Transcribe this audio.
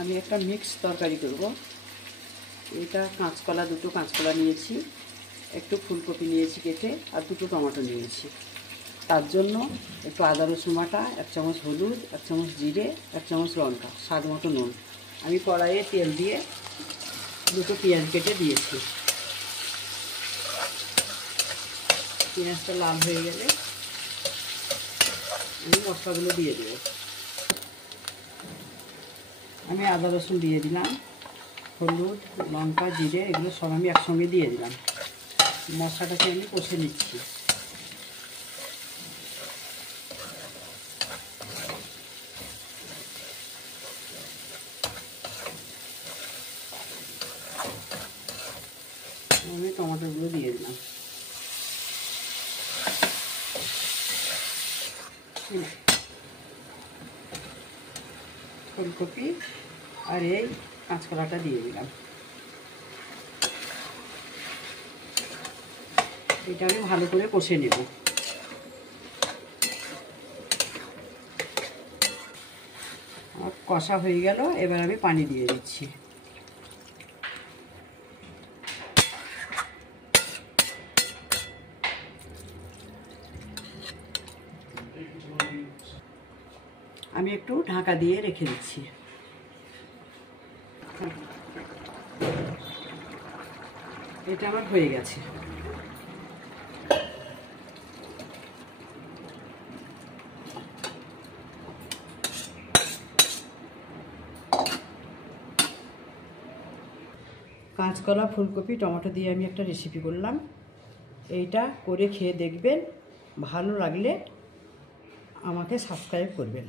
আমি একটা মিক্স তরকারি করব। এটা কাঁচকলা, দুটো কাঁচকলা নিয়েছি, একটু ফুলকপি নিয়েছি কেটে, আর দুটো টমেটো নিয়েছি। তার জন্য একটু আদা রসুন বাটা, 1 চামচ হলুদ, 1 চামচ জিরে, 1 চামচ লঙ্কা, স্বাদ মতো নুন। আমি কড়াইয়ে তেল দিয়ে দুটো পেঁয়াজ কেটে দিয়েছি। পেঁয়াজটা লাল হয়ে গেলে আমি মশলাগুলো দিয়ে দেবো। আমি আদা রসুন দিয়ে দিলাম, হলুদ, লঙ্কা, জিরে এগুলো সব আমি একসঙ্গে দিয়ে দিলাম। মশলাটাকে আমি কষে নিচ্ছি। আমি টমেটোগুলো দিয়ে দিলাম। ফুলকপি আর এই কাঁচকলাটা দিয়ে দিলাম। এটা আমি ভালো করে কষে নেব। আমার কষা হয়ে গেল, এবার আমি পানি দিয়ে দিচ্ছি। আমি একটু ঢাকা দিয়ে রেখে দিচ্ছি। এটা আমার হয়ে গেছে। কাঁচকলা, ফুলকপি, টমেটো দিয়ে আমি একটা রেসিপি করলাম। এইটা করে খেয়ে দেখবেন, ভালো লাগলে আমাকে সাবস্ক্রাইব করবেন।